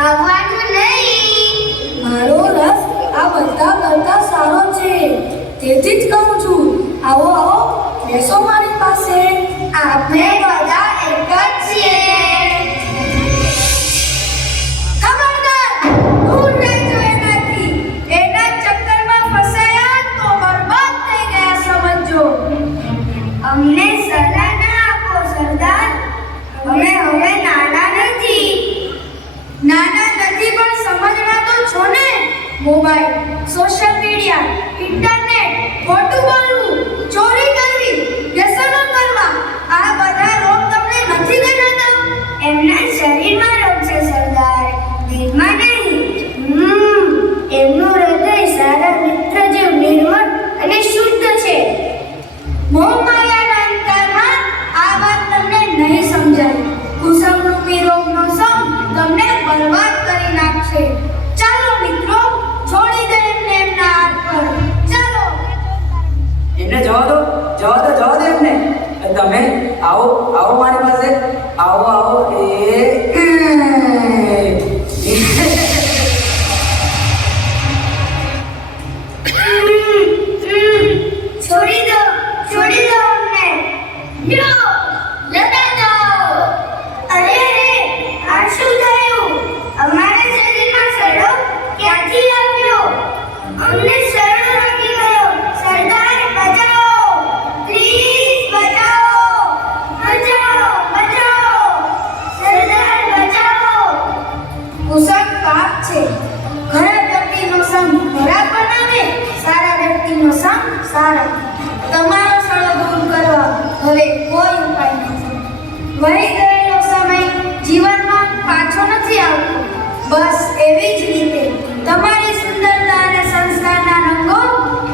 ભાગવાનું નહીં. મારો રસ આ બધા કરતા સારો છે. તેથી જ કહું છું આવો આવો બેસો મારી પાસે. આપણે બધા એક જ છીએ. અમને દૂર રહેજો એનાથી એના ચક્કરમાં ફસાયા તો બરબાદ થઈ ગયા સમજો અમને સલાહ ના આપો સરદાર અમે હવે નાના નથી નાના નથી પણ સમજણા તો છો ને? મોબાઈલ સોશિયલ મીડિયા ઇન્ટરનેટ ખોટું બોલવું ચોરી તમે આવો આવો મારી પાસે. આવો આવો એ છોડી દો છોડી દો અમને. લ્યો. પાપ છે. ખરાબ વ્યક્તિનો સંગ ખરાબ બનાવે, સારા વ્યક્તિનો સંગ સારા. તમારો સળો દૂર કરવા હવે કોઈ ઉપાય નથી. વહી ગયેલો સમય જીવનમાં પાછો નથી આવતો. બસ એવી જ રીતે તમારી સુંદરતા અને સંસ્કારના રંગો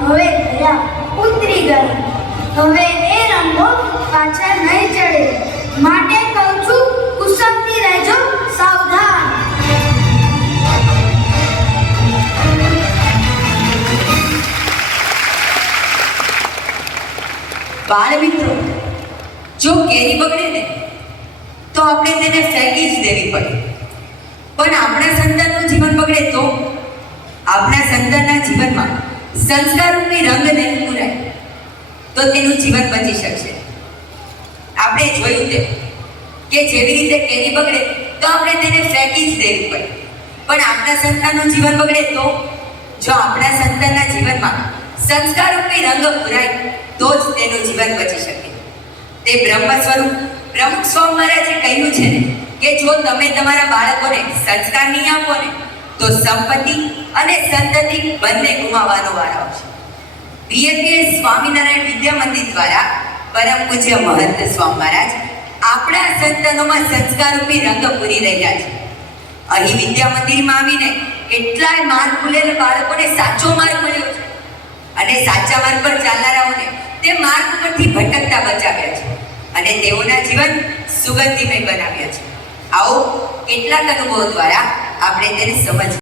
હવે ગયા ઉતરી ગયા. હવે બાળ મિત્રો, જો કેરી બગડે ને, તો આપણે તેને ફેંકી જ દેવી પડે. પણ આપણા સંતાનનું જીવન બગડે તો? આપણા સંતાનના જીવનમાં સંસ્કારોની રંગ નહીં પૂરાય તો તેનું જીવન બચી શકશે. આપણે જોયું તે કે જેવી રીતે કેરી બગડે, તો આપણે તેને ફેંકી જ દેવી પડે. પણ આપણા સંતાનનું જીવન બગડે તો? જો આપણા સંતાનના જીવનમાં સંસ્કારોની રંગ પૂરાય, તો જ તેનું જીવન બચી શકે. તે બ્રહ્મ સ્વરૂપ, પ્રમુખ સ્વામી મહારાજે કહ્યું છે કે જો તમે તમારા બાળકોને સંસ્કાર નહીં આપો ને, તો સંપત્તિ અને સંતતિ બંને ગુમાવવાનો વારો આવશે. બીએપીએસ સ્વામિનારાયણ વિદ્યા મંદિર દ્વારા પરમ પૂજ્ય મહંત સ્વામી મહારાજ આપણા સંતનોમાં સંસ્કારરૂપી રંગ પૂરી રહ્યા છે. અહીં વિદ્યા મંદિરમાં આવીને કેટલાય માર્ગ ભૂલેલા બાળકોને સાચો માર્ગ મળ્યો છે. અને સાચા માર્ગ પર ચાલનારાઓને તે માર્ગ પરથી ભટકતા બચાવ્યા છે. અને તેઓના જીવન સુગંધીમય બનાવ્યા છે. આવો કેટલાક અનુભવો દ્વારા આપણે તેને સમજ